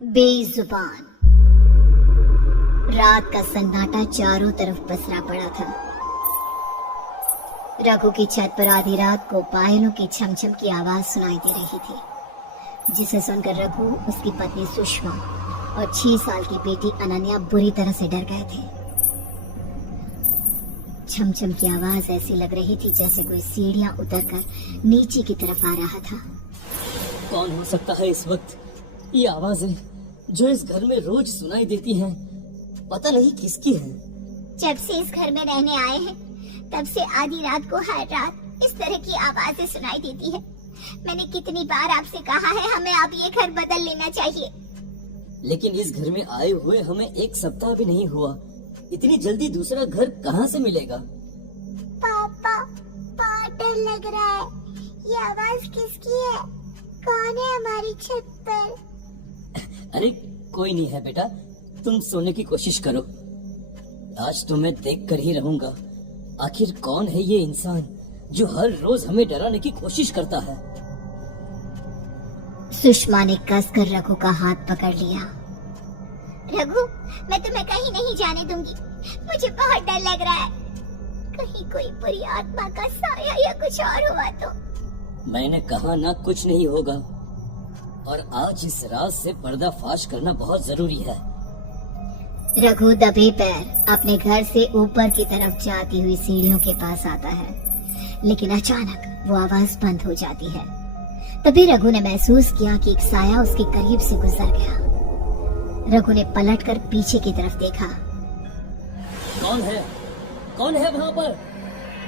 बेजुबान। रात का सन्नाटा चारों तरफ पसरा पड़ा था। रघु की छत पर आधी रात को पायलों की छमछम की आवाज सुनाई दे रही थी, जिसे सुनकर रघु, उसकी पत्नी सुषमा और 6 साल की बेटी अनन्या बुरी तरह से डर गए थे। छमछम की आवाज ऐसी लग रही थी जैसे कोई सीढ़ियां उतरकर नीचे की तरफ आ रहा था। कौन हो सकता है इस वक्त? ये आवाजें जो इस घर में रोज सुनाई देती हैं, पता नहीं किसकी है। जब से इस घर में रहने आए हैं, तब से आधी रात को हर रात इस तरह की आवाजें सुनाई देती है। मैंने कितनी बार आपसे कहा है हमें अब ये घर बदल लेना चाहिए। लेकिन इस घर में आए हुए हमें 1 सप्ताह भी नहीं हुआ, इतनी जल्दी दूसरा घर कहाँ से मिलेगा? पापा, बहुत डर लग रहा है। ये आवाज किसकी है? कौन है हमारी छत पर? अरे कोई नहीं है बेटा, तुम सोने की कोशिश करो। आज तो मैं देख कर ही रहूंगा, आखिर कौन है ये इंसान जो हर रोज हमें डराने की कोशिश करता है। सुषमा ने कसकर रघु का हाथ पकड़ लिया। रघु, मैं तुम्हें कहीं नहीं जाने दूंगी। मुझे बहुत डर लग रहा है। कहीं कोई बुरी आत्मा का साया या कुछ और हुआ तो। मैंने कहा ना, कुछ नहीं होगा। और आज इस राज से पर्दाफाश करना बहुत जरूरी है। रघु दबे पैर अपने घर से ऊपर की तरफ जाती हुई सीढ़ियों के पास आता है, लेकिन अचानक वो आवाज बंद हो जाती है। तभी रघु ने महसूस किया कि एक साया उसके करीब से गुजर गया। रघु ने पलटकर पीछे की तरफ देखा। कौन है? कौन है वहाँ पर?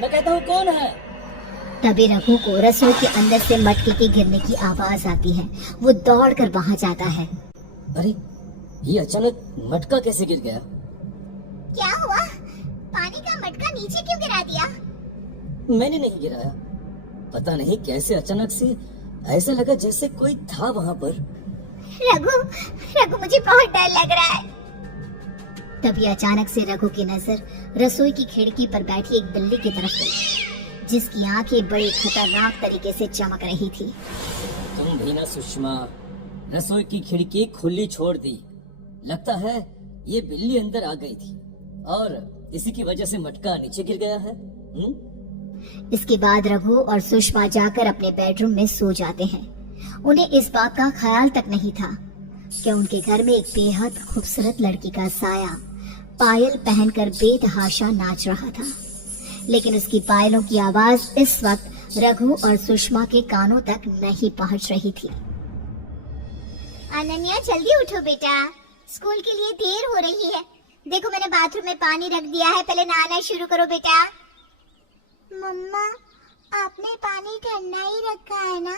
मैं कहता हूँ कौन है? तभी रघु को रसोई के अंदर से मटके के गिरने की आवाज आती है। वो दौड़कर वहाँ जाता है। अरे, ये अचानक मटका कैसे गिर गया? क्या हुआ? पानी का मटका नीचे क्यों गिरा दिया? मैंने नहीं गिराया, पता नहीं कैसे अचानक से ऐसा लगा जैसे कोई था वहाँ पर। रघु, मुझे बहुत डर लग रहा है। तभी अचानक से रघु की नजर रसोई की खिड़की पर बैठी एक बिल्ली की तरफ गई, जिसकी आंखें बड़ी खतरनाक तरीके से चमक रही थी। तुम भी ना सुषमा, रसोई की खिड़की खुली छोड़ दी। लगता है ये बिल्ली अंदर आ गई थी और इसी की वजह से मटका नीचे गिर गया है। इसके बाद रघु और सुषमा जाकर अपने बेडरूम में सो जाते हैं। उन्हें इस बात का ख्याल तक नहीं था कि उनके घर में एक बेहद खूबसूरत लड़की का साया पायल पहनकर बेतहाशा नाच रहा था। लेकिन उसकी पायलों की आवाज इस वक्त रघु और सुषमा के कानों तक नहीं पहुंच रही थी। अनन्या, जल्दी उठो बेटा, स्कूल के लिए देर हो रही है। देखो मैंने बाथरूम में पानी रख दिया है, पहले नहाना शुरू करो बेटा। मम्मा, आपने पानी ठंडा ही रखा है ना?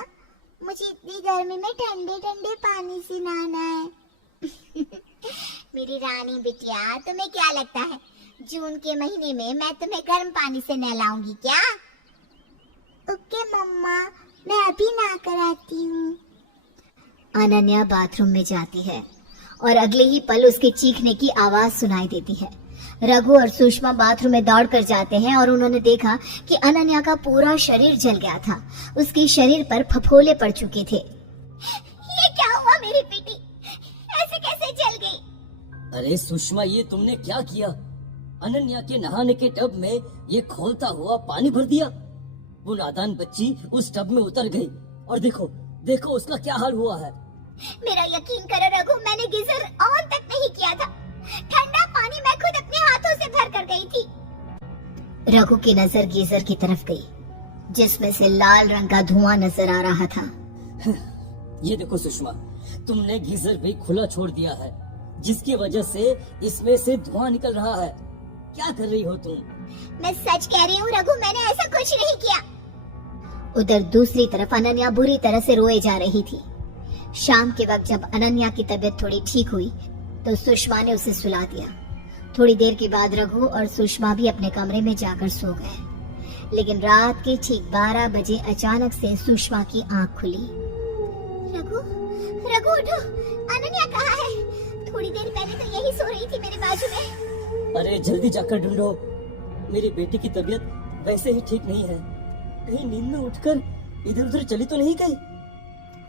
मुझे इतनी गर्मी में ठंडे ठंडे पानी से नहाना है। मेरी रानी बिटिया, तुम्हें क्या लगता है जून के महीने में मैं तुम्हें गर्म पानी से नहलाऊंगी क्या? ओके मम्मा, मैं अभी नहा कर आती हूँ। अनन्या बाथरूम में जाती है और अगले ही पल उसके चीखने की आवाज सुनाई देती है। रघु और सुषमा बाथरूम में दौड़कर जाते हैं और उन्होंने देखा कि अनन्या का पूरा शरीर जल गया था। उसके शरीर पर फफोले पड़ चुके थे। ये क्या हुआ मेरी बेटी? ऐसे कैसे जल गई? अरे सुषमा, ये तुमने क्या किया? अनन्या के नहाने के टब में ये खोलता हुआ पानी भर दिया। वो नादान बच्ची उस टब में उतर गई और देखो उसका क्या हाल हुआ है। मेरा यकीन करो रघु, मैंने गीजर ऑन तक नहीं किया था। ठंडा पानी मैं खुद अपने हाथों से भर कर गई थी। रघु की नजर गीजर की तरफ गई, जिसमें से लाल रंग का धुआं नजर आ रहा था। ये देखो सुषमा, तुमने गीजर भी खुला छोड़ दिया है, जिसकी वजह से इसमें से धुआं निकल रहा है। क्या कर रही हो तुम? मैं सच कह रही हूँ रघु, मैंने ऐसा कुछ नहीं किया। उधर दूसरी तरफ अनन्या बुरी तरह से रोए जा रही थी। शाम के वक्त जब अनन्या की तबीयत थोड़ी ठीक हुई तो सुषमा ने उसे सुला दिया। थोड़ी देर के बाद रघु और सुषमा भी अपने कमरे में जाकर सो गए। लेकिन रात के ठीक 12 बजे अचानक से सुषमा की आंख खुली। रघु उठो, अनन्या कहाँ है? थोड़ी देर पहले तो यही सो रही थी मेरे बाजू में। अरे जल्दी जाकर ढूंढो, मेरी बेटी की तबीयत वैसे ही ठीक नहीं है। कहीं नींद में उठकर इधर उधर चली तो नहीं गई?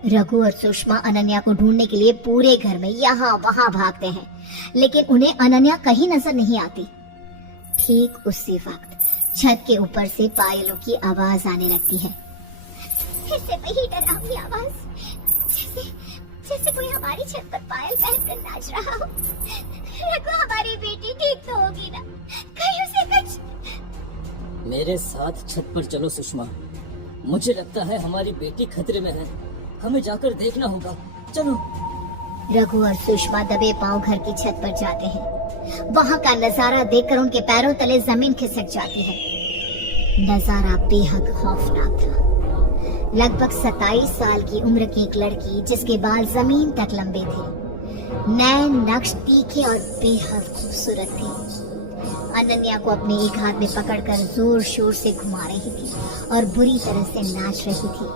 रघु और सुषमा अनन्या को ढूंढने के लिए पूरे घर में यहाँ वहाँ भागते हैं, लेकिन उन्हें अनन्या कहीं नजर नहीं आती। ठीक उसी वक्त छत के ऊपर से पायलों की आवाज आने लगती है। फिर से वही डरावनी आवाज, जैसे कोई हमारी छत पर पायल पहनकर नाच रहा हो। रघु, हमारी बेटी ठीक तो होगी ना? कहीं उसे कुछ। मेरे साथ छत पर चलो सुषमा, मुझे लगता है हमारी बेटी खतरे में है, हमें जाकर देखना होगा, चलो। रघु और सुषमा दबे पांव घर की छत पर जाते हैं। वहाँ का नजारा देखकर उनके पैरों तले जमीन खिसक जाती है। नजारा बेहद खौफनाक था। लगभग 27 साल की उम्र की एक लड़की, जिसके बाल जमीन तक लंबे थे, नैन नक्श तीखे और बेहद खूबसूरत थी। अनन्या को अपने एक हाथ में पकड़कर जोर शोर से घुमा रही थी और बुरी तरह से नाच रही थी।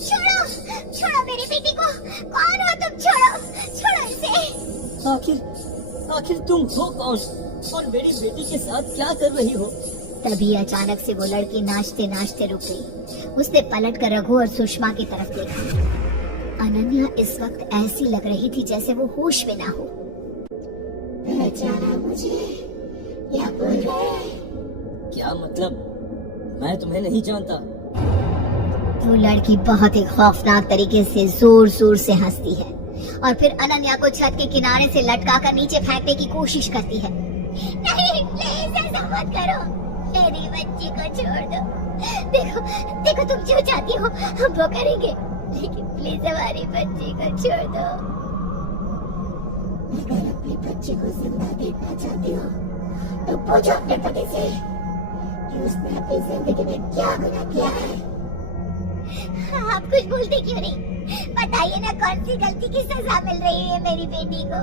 छोड़ो, छोड़ो मेरी बेटी को, कौन हो तुम? छोड़ो, छोड़ो इसे। आखिर तुम हो कौन और मेरी बेटी के साथ क्या कर रही हो? तभी अचानक से वो लड़की नाचते नाचते रुक गई। उसने पलट कर रघु और सुषमा की तरफ देखा। अनन्या इस वक्त ऐसी लग रही थी जैसे वो होश में ना हो। पहचाना मुझे या बोल रहे? क्या मतलब? मैं तुम्हें नहीं जानता। वो लड़की बहुत ही खौफनाक तरीके से जोर जोर से हंसती है और फिर अनन्या को छत के किनारे से लटकाकर नीचे फेंकने की कोशिश करती है। नहीं, प्लीज ऐसा मत करो, मेरी बच्ची को छोड़ दो। देखो, देखो तुम जो चाहती हो हम वो करेंगे, लेकिन प्लीज हमारी बच्ची को छोड़ दो। अगर अपनी बच्ची को जिंदा देखना चाहती हो तो पूछो अपने पति से कि उसने अपनी जिंदगी में क्या गुनाह किया है। आप कुछ बोलते क्यों नहीं? बताइए ना, कौन सी गलती की सजा मिल रही है मेरी बेटी को?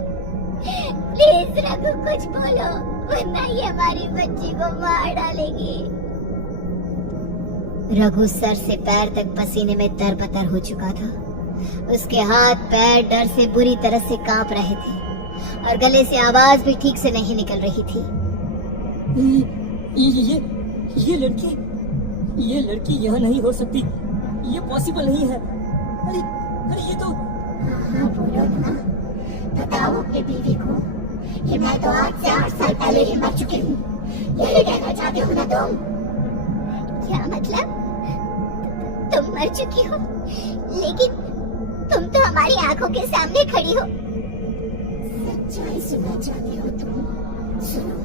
प्लीज रघु, कुछ बोलो, वरना ये हमारी बच्ची को मार डालेगी। रघु सर से पैर तक पसीने में तरबतर हो चुका था। उसके हाथ पैर डर से बुरी तरह से कांप रहे थे और गले से आवाज भी ठीक से नहीं निकल रही थी। ये लड़की यहाँ नहीं हो सकती, ये पॉसिबल नहीं है। अरे ये तो। हाँ, बोलो ना, बताओ अपनी बीवी को कि मैं तो आज से 8 साल पहले ही मर चुकी हूँ। यही कहना चाहती हो ना तुम? क्या मतलब? तुम मर चुकी हो, लेकिन तुम तो हमारी आंखों के सामने खड़ी हो। सच्चाई सुनना चाहती हो तुम? सुनो,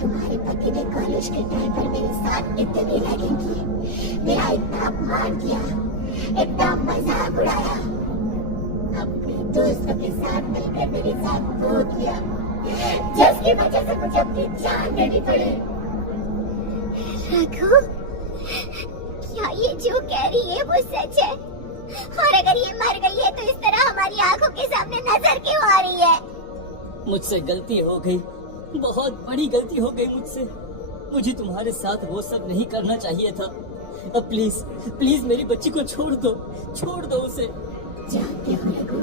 तुम्हारे पति ने कॉलेज के टाइम पर मेरे साथ इतनी रैगिंग की, मेरा इतना अपमान किया, इतना मजाक उड़ाया, अपने दोस्तों के साथ मिलकर मेरे साथ भूत किया, जिसकी वजह से मुझे अपनी जान देनी पड़ी। रघु, क्या ये जो कह रही है वो सच है? और अगर ये मर गई है तो इस तरह हमारी आंखों के सामने नजर क्यों आ रही है? मुझसे गलती हो गई, बहुत बड़ी गलती हो गई मुझसे। मुझे तुम्हारे साथ वो सब नहीं करना चाहिए था। अब प्लीज प्लीज मेरी बच्ची को छोड़ दो उसे। जानते हो रघु,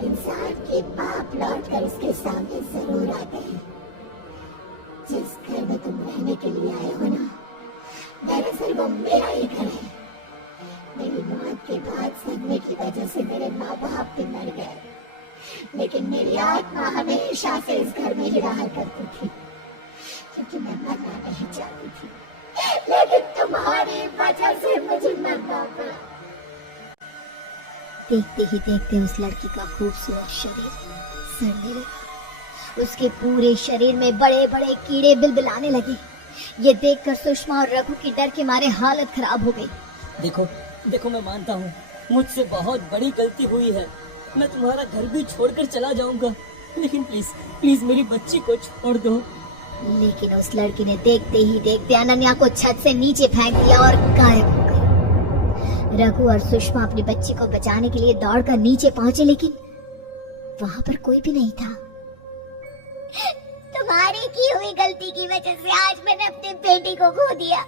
इंसान के पाप लौट कर उसके सामने जरूर आते हैं। जिस घर में तुम रहने के लिए आए हो ना, दरअसल वो मेरा ही घर है। मेरी मौत के बाद सदमे की वजह से मेरे माँ बाप भी मर गए, लेकिन मेरी आत्मा हमेशा से इस घर में ही रहा करती थी, क्योंकि मैं मरना नहीं चाहती थी, लेकिन तुम्हारी वजह से मुझे मरना पड़ा। देखते ही देखते उस लड़की का खूबसूरत शरीर सड़ने लगा। उसके पूरे शरीर में बड़े बड़े कीड़े बिलबिलाने लगे। ये देखकर सुषमा और रघु की डर के मारे हालत खराब हो गई। देखो मैं मानता हूँ मुझसे बहुत बड़ी गलती हुई है। मैं तुम्हारा घर भी छोड़कर चला जाऊंगा, लेकिन प्लीज मेरी बच्ची को छोड़ दो। लेकिन उस लड़की ने देखते ही देखते अनन्या को छत से नीचे फेंक दिया और गायब हो गई। रघु और सुषमा अपनी बच्ची को बचाने के लिए दौड़कर नीचे पहुंचे, लेकिन वहां पर कोई भी नहीं था। तुम्हारी की हुई गलती की वजह से आज मैंने अपनी बेटी को खो दिया।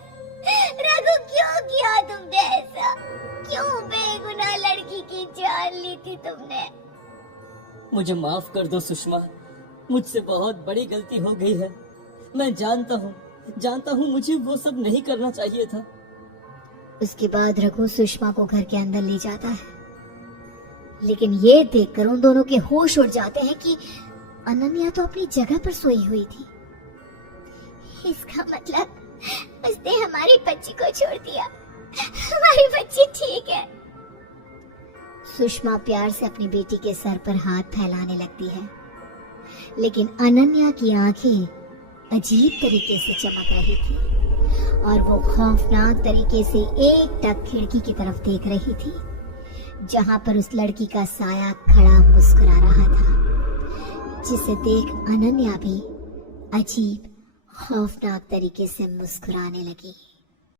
रघु, क्यों किया तुमने ऐसा? क्यों बेगुनाह लड़की की जान ली थी तुमने? मुझे माफ कर दो सुषमा, मुझसे बहुत बड़ी गलती हो गई है। मैं जानता हूँ मुझे वो सब नहीं करना चाहिए था। उसके बाद रघु सुषमा को घर के अंदर ले जाता है लेकिन ये देखकर उन दोनों के होश उड़ जाते हैं कि अनन्या तो अपनी जगह पर सोई हुई थी। इसका मतलब उसने हमारी बच्ची को छोड़ दिया। हमारी बच्ची ठीक है। सुषमा प्यार से अपनी बेटी के सर पर हाथ फैलाने लगती है, लेकिन अनन्या की आंखें अजीब तरीके से चमक रही थी और वो खौफनाक तरीके से एकटक खिड़की की तरफ देख रही थी, जहां पर उस लड़की का साया खड़ा मुस्कुरा रहा था, जिसे देख अनन्या भी अजीब खौफनाक तरीके से मुस्कुराने लगी।